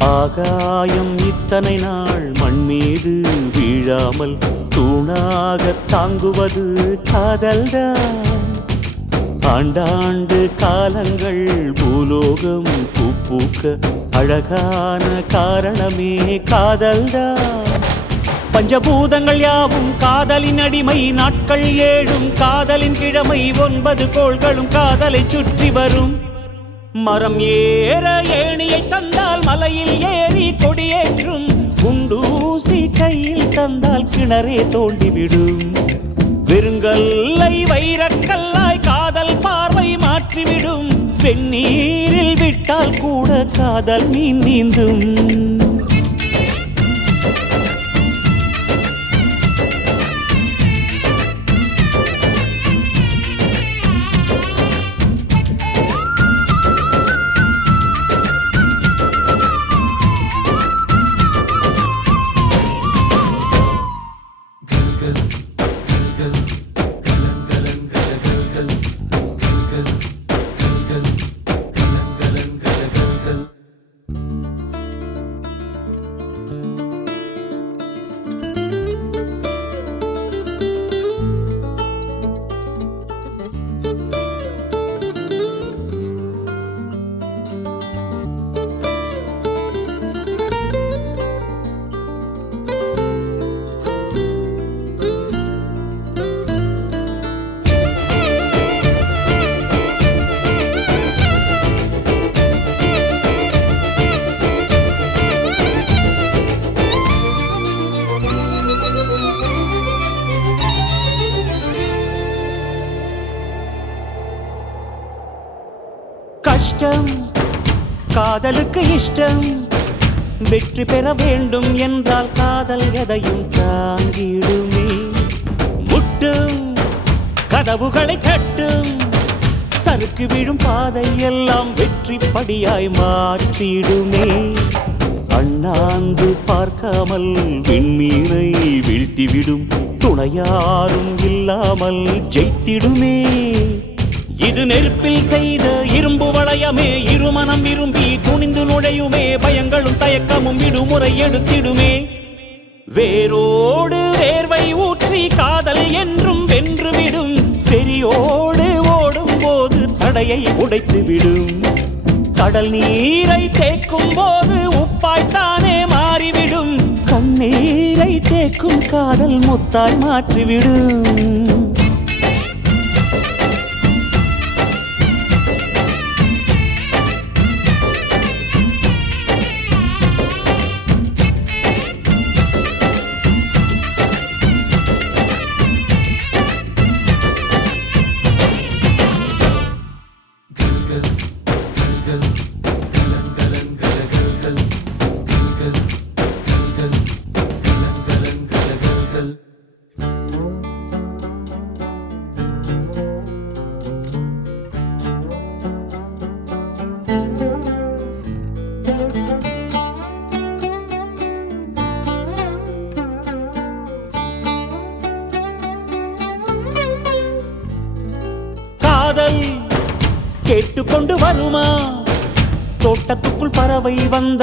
ஆகாயம் இத்தனை நாள் மண் மீது வீழாமல் தூணாக தாங்குவது காதல்தான். ஆண்டாண்டு காலங்கள் பூலோகம் பூக்க அழகான காரணமே காதல்தான். பஞ்சபூதங்கள் யாவும் காதலின் அடிமை, நாட்கள் 7 காதலின் கிழமை, 9 கோள்களும் காதலை சுற்றி வரும். மரம் ஏற ஏணியை தந்தால் மலையில் ஏறி கொடியேற்றும், குண்டூசி கையில் தந்தால் கிணறே தோண்டிவிடும். வெறுங்கல்லை வைரக்கல்லாய் காதல் பார்வை மாற்றிவிடும், வெந்நீரில் விட்டால் கூட காதல் மீன் நீந்தும். கஷ்டம் காதலுக்கு இஷ்டம், வெற்றி பெற வேண்டும் என்றால் காதல் எதையும் தாங்கிடுமே. முட்டும் கதவுகளை தட்டும், சறுக்கு விழும் பாதை எல்லாம் வெற்றி படியாய் மாற்றிடுமே. அண்ணாந்து பார்க்காமல் விண்மீனை வீழ்த்திவிடும், துணையாரும் இல்லாமல் ஜெயித்திடுமே. இது நெருப்பில் செய்த இரும்பு வளையமே, இருமனம் விரும்பி துணிந்து நுழையுமே. பயங்களும் தயக்கமும் விடுமுறை எடுத்திடுமே. வேரோடு வேர்வை ஊற்றி காதல் என்றும் வென்றுவிடும், பெரியோடு ஓடும் போது தடையை உடைத்துவிடும். கடல் நீரை தேக்கும் போது உப்பாய்த்தானே மாறிவிடும், கண்ணீரை தேக்கும் காதல் முத்தாய் மாற்றிவிடும். காதல் கேட்டுக்கொண்டு வருமா, தோட்டத்துக்குள் பறவை வந்த